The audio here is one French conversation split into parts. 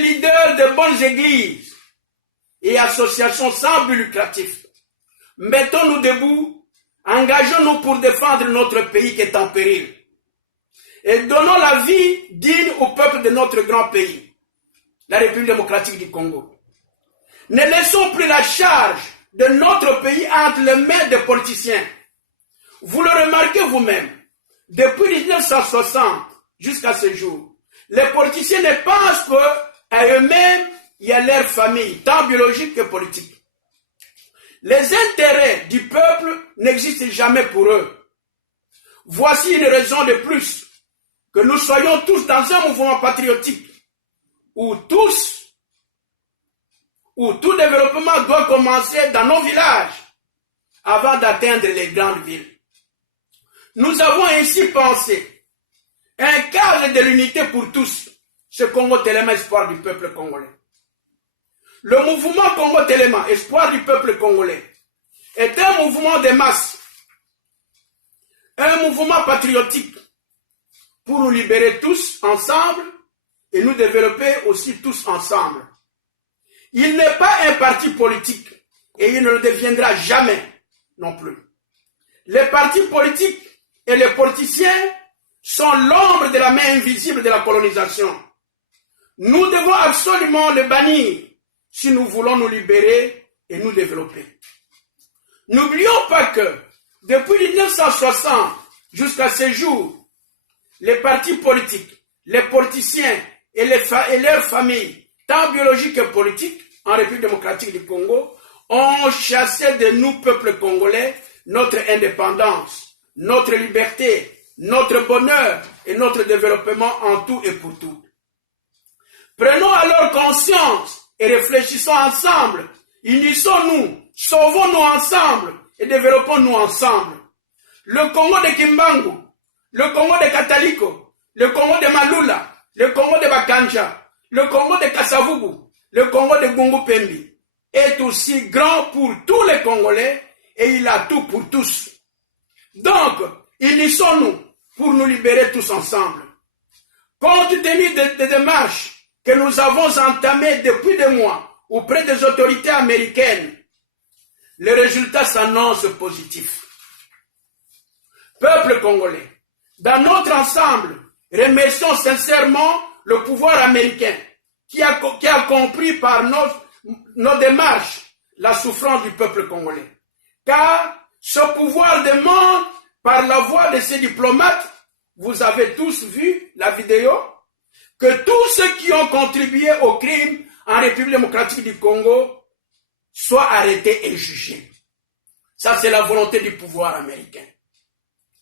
leaders de bonnes églises et associations sans but lucratif, mettons-nous debout, engageons-nous pour défendre notre pays qui est en péril. Et donnons la vie digne au peuple de notre grand pays, la République démocratique du Congo. Ne laissons plus la charge de notre pays entre les mains des politiciens. Vous le remarquez vous-même, depuis 1960 jusqu'à ce jour, les politiciens ne pensent qu'à eux-mêmes et à leur famille, tant biologique que politique. Les intérêts du peuple n'existent jamais pour eux. Voici une raison de plus que nous soyons tous dans un mouvement patriotique où tout développement doit commencer dans nos villages avant d'atteindre les grandes villes. Nous avons ainsi pensé un cadre de l'unité pour tous, ce Congo Téléma, espoir du peuple congolais. Le mouvement Congo Téléma, espoir du peuple congolais, est un mouvement de masse, un mouvement patriotique pour nous libérer tous ensemble et nous développer aussi tous ensemble. Il n'est pas un parti politique et il ne le deviendra jamais non plus. Les partis politiques et les politiciens sont l'ombre de la main invisible de la colonisation. Nous devons absolument le bannir si nous voulons nous libérer et nous développer. N'oublions pas que depuis 1960 jusqu'à ce jour, les partis politiques, les politiciens et leurs familles, tant biologiques que politiques, en République démocratique du Congo, ont chassé de nous, peuple congolais, notre indépendance, notre liberté, notre bonheur et notre développement en tout et pour tout. Prenons alors conscience et réfléchissons ensemble, unissons-nous, sauvons-nous ensemble et développons-nous ensemble. Le Congo de Kimbangu, le Congo de Kataliko, le Congo de Malula, le Congo de Bakanja, le Congo de Kasavubu, le Congo de Gungu Pembi est aussi grand pour tous les Congolais et il a tout pour tous. Donc, unissons-nous pour nous libérer tous ensemble. Compte tenu des démarches que nous avons entamées depuis des mois auprès des autorités américaines, les résultats s'annoncent positifs. Peuple congolais, dans notre ensemble, remercions sincèrement le pouvoir américain qui a compris par nos démarches la souffrance du peuple congolais. Car ce pouvoir demande, par la voix de ces diplomates, vous avez tous vu la vidéo, que tous ceux qui ont contribué au crime en République démocratique du Congo soient arrêtés et jugés. Ça, c'est la volonté du pouvoir américain.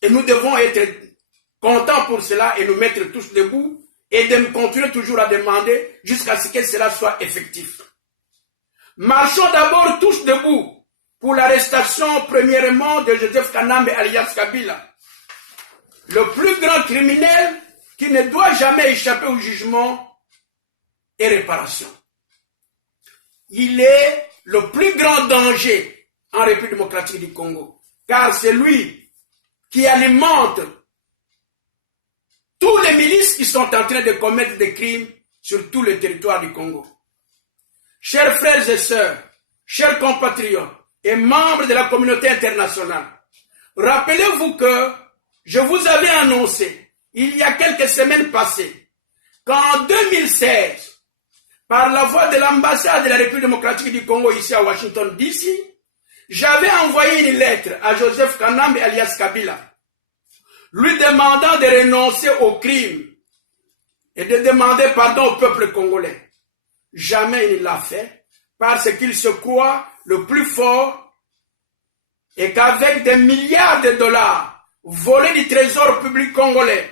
Et nous devons être contents pour cela et nous mettre tous debout et de continuer toujours à demander jusqu'à ce que cela soit effectif. Marchons d'abord tous debout pour l'arrestation premièrement de Joseph Kanambe alias Kabila, le plus grand criminel qui ne doit jamais échapper au jugement et réparation. Il est le plus grand danger en République démocratique du Congo, car c'est lui qui alimente tous les milices qui sont en train de commettre des crimes sur tout le territoire du Congo. Chers frères et sœurs, chers compatriotes et membres de la communauté internationale, rappelez-vous que je vous avais annoncé, il y a quelques semaines passées, qu'en 2016, par la voix de l'ambassade de la République démocratique du Congo ici à Washington DC, j'avais envoyé une lettre à Joseph Kanambe alias Kabila, lui demandant de renoncer au crime et de demander pardon au peuple congolais. Jamais il ne l'a fait parce qu'il se croit le plus fort et qu'avec des milliards de dollars volés du trésor public congolais,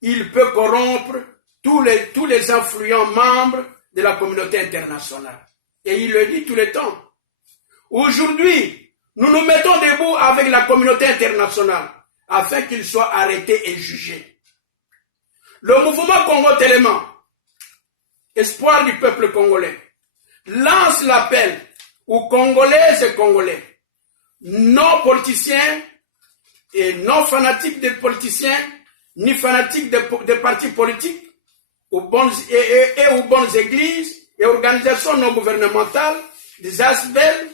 il peut corrompre tous les influents membres de la communauté internationale. Et il le dit tout le temps. Aujourd'hui, nous nous mettons debout avec la communauté internationale afin qu'il soit arrêté et jugé. Le mouvement Congo Téléma, espoir du peuple congolais, lance l'appel aux Congolaises et Congolais, non politiciens et non fanatiques des politiciens, ni fanatiques des partis politiques, aux bonnes églises et organisations non gouvernementales, des ASBEL,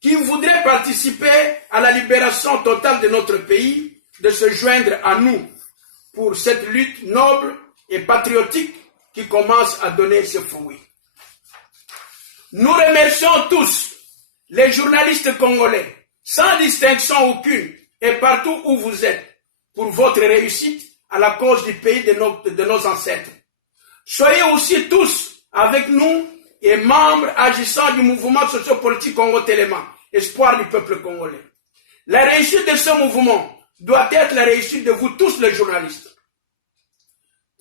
qui voudraient participer à la libération totale de notre pays, de se joindre à nous pour cette lutte noble et patriotique qui commence à donner ses fruits. Nous remercions tous les journalistes congolais, sans distinction aucune, et partout où vous êtes, pour votre réussite à la cause du pays de nos ancêtres. Soyez aussi tous avec nous et membres agissants du mouvement sociopolitique Congo Téléma, espoir du peuple congolais. La réussite de ce mouvement doit être la réussite de vous tous les journalistes.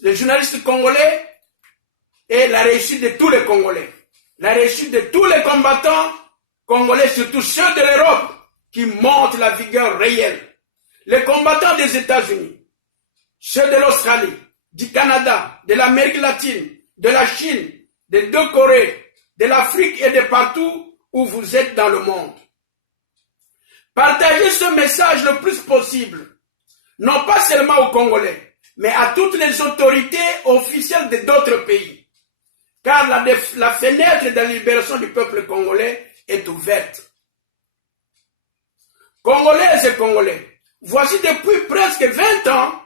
Les journalistes congolais et la réussite de tous les Congolais. La réussite de tous les combattants congolais, surtout ceux de l'Europe, qui montrent la vigueur réelle. Les combattants des États-Unis, ceux de l'Australie, du Canada, de l'Amérique latine, de la Chine, des deux Corées, de l'Afrique et de partout où vous êtes dans le monde. Partagez ce message le plus possible, non pas seulement aux Congolais, mais à toutes les autorités officielles de d'autres pays. Car la fenêtre de la libération du peuple congolais est ouverte. Congolaises et Congolais, voici depuis presque 20 ans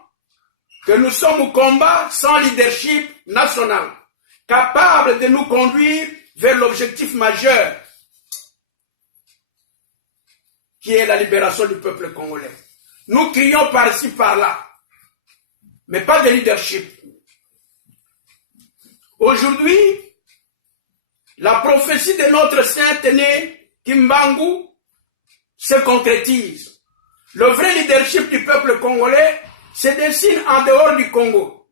que nous sommes au combat sans leadership national, capable de nous conduire vers l'objectif majeur, qui est la libération du peuple congolais. Nous crions par-ci, par-là, mais pas de leadership. Aujourd'hui, la prophétie de notre saint-né Kimbangu se concrétise. Le vrai leadership du peuple congolais se dessine en dehors du Congo.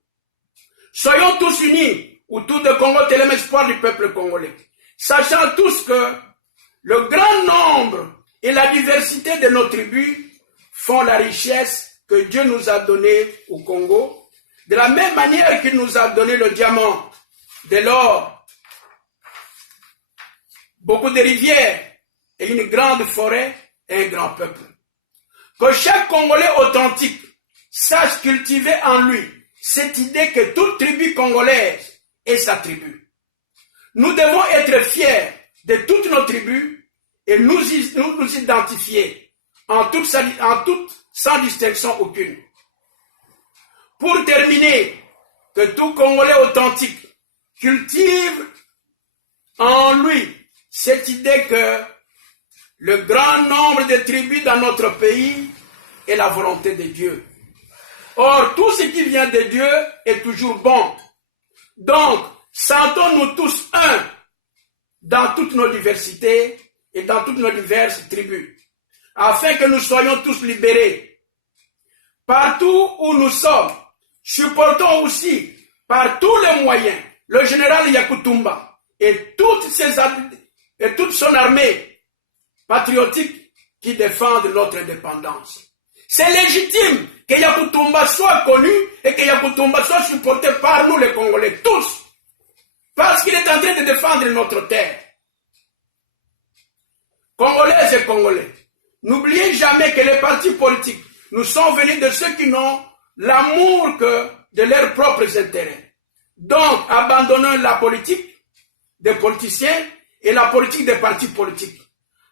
Soyons tous unis autour de Congo Téléma, espoir du peuple congolais, sachant tous que le grand nombre et la diversité de nos tribus font la richesse que Dieu nous a donnée au Congo, de la même manière qu'il nous a donné le diamant, de l'or, beaucoup de rivières et une grande forêt et un grand peuple. Que chaque Congolais authentique sache cultiver en lui cette idée que toute tribu congolaise est sa tribu. Nous devons être fiers de toutes nos tribus et nous identifier en toute sans distinction aucune. Pour terminer, que tout Congolais authentique cultive en lui cette idée que le grand nombre de tribus dans notre pays est la volonté de Dieu. Or, tout ce qui vient de Dieu est toujours bon. Donc, sentons-nous tous un dans toutes nos diversités et dans toutes nos diverses tribus, afin que nous soyons tous libérés. Partout où nous sommes, supportons aussi par tous les moyens le général Yakutumba et toute son armée patriotique qui défendent notre indépendance. C'est légitime que Yakutumba soit connu et que Yakutumba soit supporté par nous les Congolais, tous, parce qu'il est en train de défendre notre terre. Congolaises et Congolais, n'oubliez jamais que les partis politiques nous sont venus de ceux qui n'ont l'amour que de leurs propres intérêts. Donc, abandonnons la politique des politiciens et la politique des partis politiques.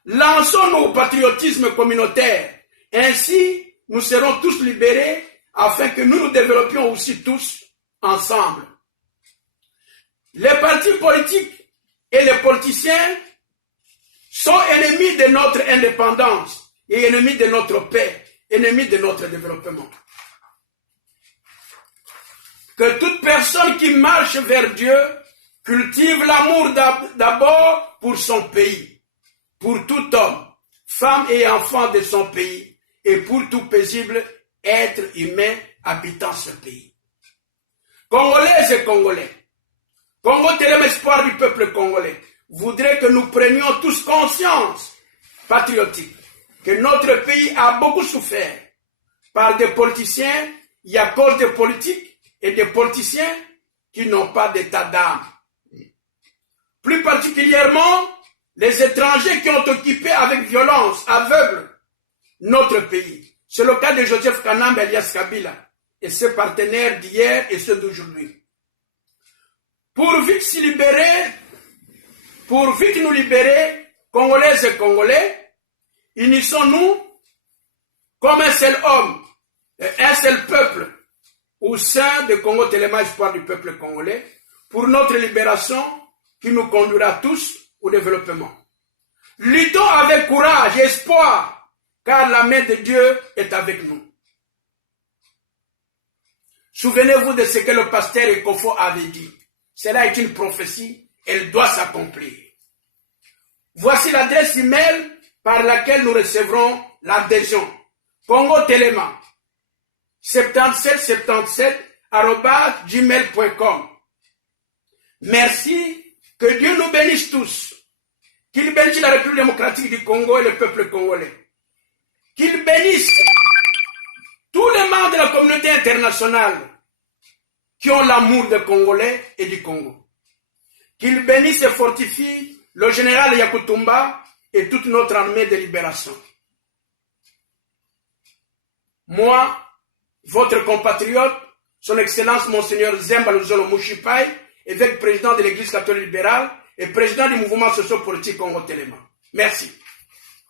Lançons-nous au patriotisme communautaire. Ainsi, nous serons tous libérés afin que nous nous développions aussi tous ensemble. Les partis politiques et les politiciens sont ennemis de notre indépendance et ennemis de notre paix, ennemis de notre développement. Que toute personne qui marche vers Dieu cultive l'amour d'abord pour son pays, pour tout homme, femme et enfant de son pays, et pour tout paisible être humain habitant ce pays. Congolaises et Congolais, Congo Téléma, espoir du peuple congolais, voudrait que nous prenions tous conscience patriotique que notre pays a beaucoup souffert par des politiciens et à cause des politiques et des politiciens qui n'ont pas d'état d'âme. Plus particulièrement, les étrangers qui ont occupé avec violence, aveugle, notre pays. C'est le cas de Joseph Kanambe alias Kabila et ses partenaires d'hier et ceux d'aujourd'hui. pour vite nous libérer, Congolaises et Congolais, unissons-nous comme un seul homme, un seul peuple, au sein de Congo Téléma, espoir du peuple congolais, pour notre libération qui nous conduira tous au développement. Luttons avec courage et espoir, car la main de Dieu est avec nous. Souvenez-vous de ce que le pasteur Ekofo avait dit. Cela est une prophétie, elle doit s'accomplir. Voici l'adresse email par laquelle nous recevrons l'adhésion. Congo Téléma 7777@gmail.com. Merci, que Dieu nous bénisse tous. Qu'il bénisse la République démocratique du Congo et le peuple congolais. Qu'il bénisse tous les membres de la communauté internationale qui ont l'amour des Congolais et du Congo. Qu'il bénisse et fortifie le général Yakutumba et toute notre armée de libération. Moi, votre compatriote, son Excellence Monseigneur Zemba Luzolo Mushipai, évêque président de l'Église catholique libérale et président du mouvement socio-politique Congo Téléma. Merci.